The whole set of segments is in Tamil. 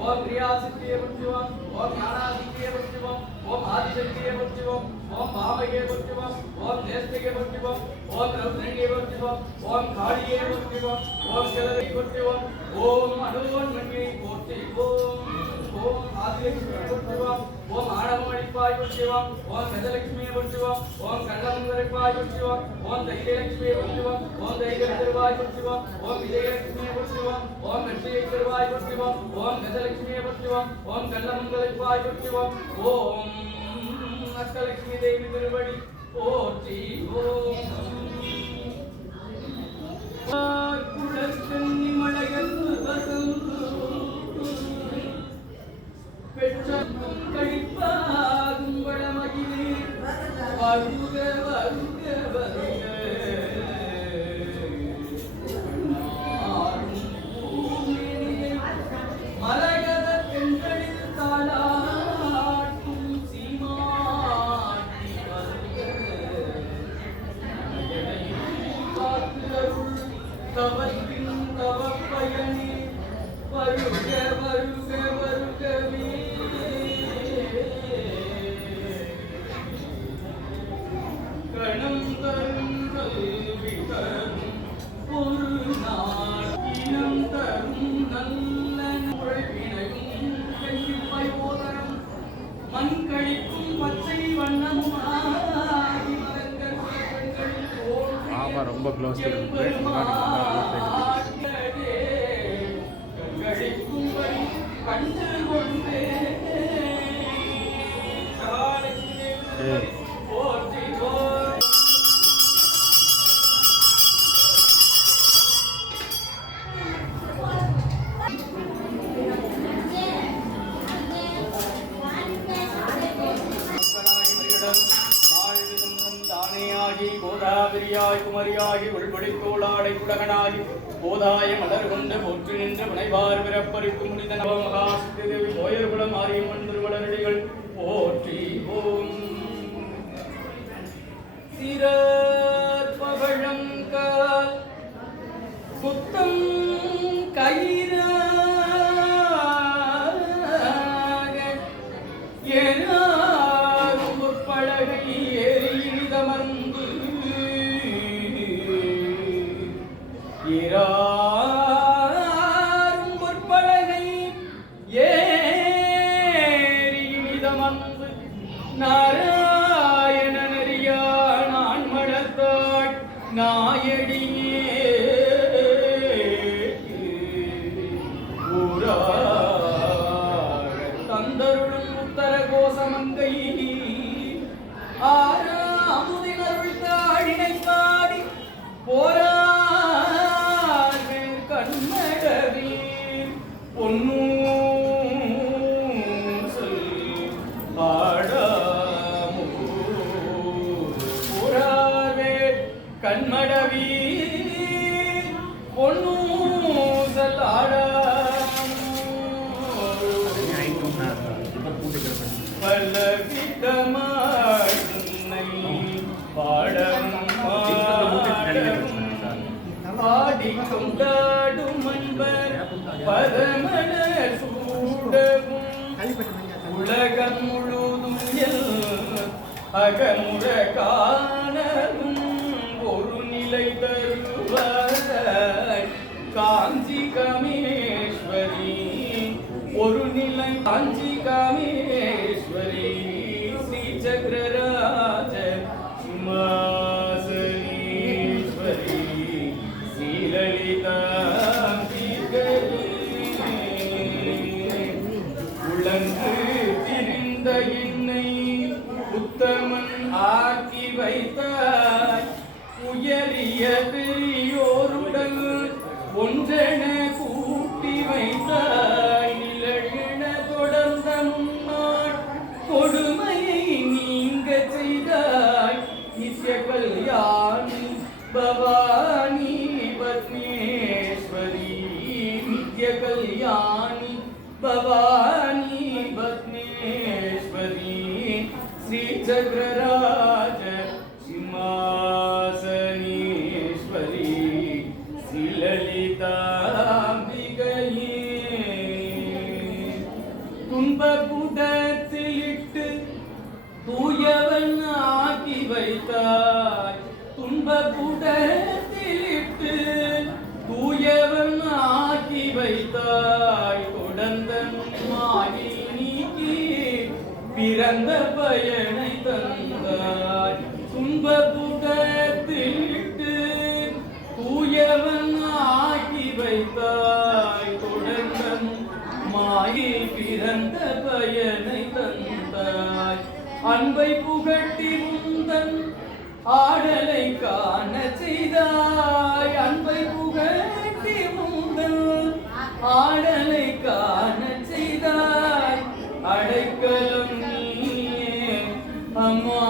ओम क्रियासिद्धिये पुष्टिवम ओम ज्ञानासिद्धिये पुष्टिवम ओम आदिशक्तिये पुष्टिवम ओम भावये पुष्टिवम ओम नेस्तिये पुष्टिवम ओम रौद्रिये पुष्टिवम ओम खाड़िये पुष्टिवम ओम जलये पुष्टिवम ओम अनुवन्मन्ये पुष्टिवम ओम आदिलक्ष्मी पुष्टिवम ओम आडमणिपाय पुष्टिवम ओम गजलक्ष्मी पुष्टिवम ओम कण्डमंगलपाय पुष्टिवम ओम धैर्यलक्ष्मी पुष्टिवम ओम धैर्यधरवाय पुष्टिवम ओम विजयलक्ष्मी पुष्टिवम ओम लक्ष्मीधरवाय पुष्टिवम ओम गजलक्ष्मी पुष्टिवम ओम कण्डमंगलपाय पुष्टिवम ओम अष्टलक्ष्मी देवी तिरुवडी पोற்றி ओम कुलकन्नी मळगत्तु वसंतु பெற்றக்கும் கழிப்பாகும் வளமகிலே வருக வருக வருக மரகத தென்றலில் தாளாட்டும் சீமாட்டி வருக காத்துருள் தவத்தின் தவப்பயனே வருக வருக வருகவே கணம் தரும் கல்வி தரும் ஒரு நாள் இனம் தரும் நல்ல நுழைவினையும் வெள்ளிப்பயோதரம் மண் கழிக்கும் பச்சை வண்ணமுமாகி மலர்கள் பெண்களில் தோன்றிய ரொம்ப க்ளோஸ் கழிக்கும்படி கண்டு கொண்டே போற்றி கோதாவிரியாய் குமரியாகி உள்படி தோளாடை குடகனாகி போதாய மலர் கொண்டு போற்று நின்று முனைவார் பிறப்பருக்கும் முனித நவ மகாசித்தி தேவி கோயர்குலம் ஆரியம்மன் திருவளரடிகள் போற்றி ஓம் சிரத்பவழங்கால் சுத்தம் கயிறாக ஏறாரும் பழகை ஏறி இனிதமர்ந்து ஏறாரும் பொற்பலகை ஏறி இனிதமர்ந்து நாராயணனறியா நான் மடத்தாள் நாயடியே தந்தருளும் உத்தர கோசமங்கை ஆறாமுதினருள் தாழினை பாடி போரார் கண்ணடவீர் பொன்னூ கண்மடவீர் பொன்னூசல் பலவிதமாய் பாடம் பாடி கொண்டாடும் அன்பர் பரமண சூடவும் உலகம் முழுதும் அகமுற காணவும் ஒரு நிலை தருவார் காஞ்சி காமேஸ்வரி ஒரு நிலை காஞ்சி காமேஸ்வரி ஸ்ரீ சக்கரராஜ சிம்மாசனீஸ்வரி ஸ்ரீலலிதாம்பிகரி உலங்கு திரிந்த என்னை உத்தமன் ஆக்கி வைத்தாய் உயரிய பெரியோருடன் ஒன்றென கூட்டி வைத்தாய் இளழின தொடர்ந்த முன்னாள் கொடுமையை நீங்க செய்தாய் நித்ய கல்யாணி பவானி பத்மேஸ்வரி நித்ய கல்யாணி भवानी पद्मेश्वरी श्री चक्रराज सिंहासनेश्वरी श्री ललितांबिகையே துன்பப்புதத்திலிட்டு தூயவன் ஆக்கி வைத்தாய் துன்பப்புதத்திலிட்டு தூயவன் ஆக்கி வைத்தாய் கொடந்தன் மாயை நீக்கி பிறந்த பயனை தந்தாய் துன்பப்புதத்திலிட்டு தூயவன் ஆக்கி வைத்தாய் கொடந்தன் மாயை பிறந்த பயனை தந்தாய் அன்பை புகட்டி முந்தன் ஆடலை காண செய்தாய் அன்பை புகட்டி முந்தன் ஆடலை காண செய்தாய் அடைக்கலம் நீயே அம்மா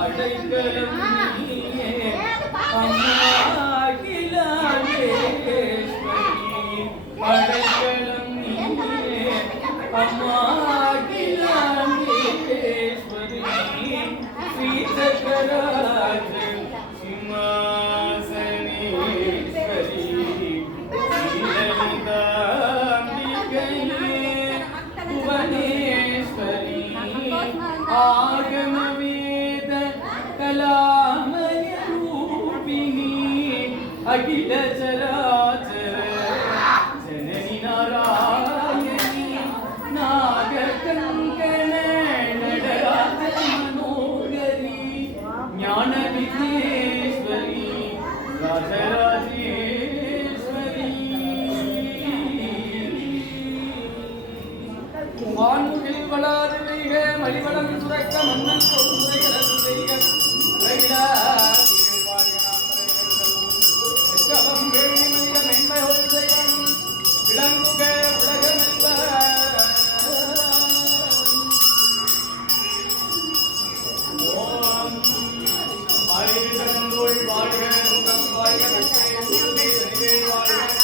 அடைக்கலம் நீயே அம்மா அடைக்கலம் நீயே அம்மா அகிலாண்டேஸ்வரி ஸ்ரீ சக்கராஜ சிம்மாசனேஸ்வரி ஸ்ரீலலிதாம்பிகையே புவனேஸ்வரி ஆகம வேத கலாமய ரூபிணி அகில சராச்சர நாராயணி நாககங்கண நடராஜ மனோகரி ஞான வித்யேஸ்வரி ராஜராஜேஸ்வரி வான்முகில் வளாது வைக மலிவளம் சுரக்க மன்னன் பொருளை அரசு செய்க உலகிலா விளங்குக உலகமெல்ல ஓம் அறிவிதந்தோள் வாழ்க முகம் வாழ்க வாழ்க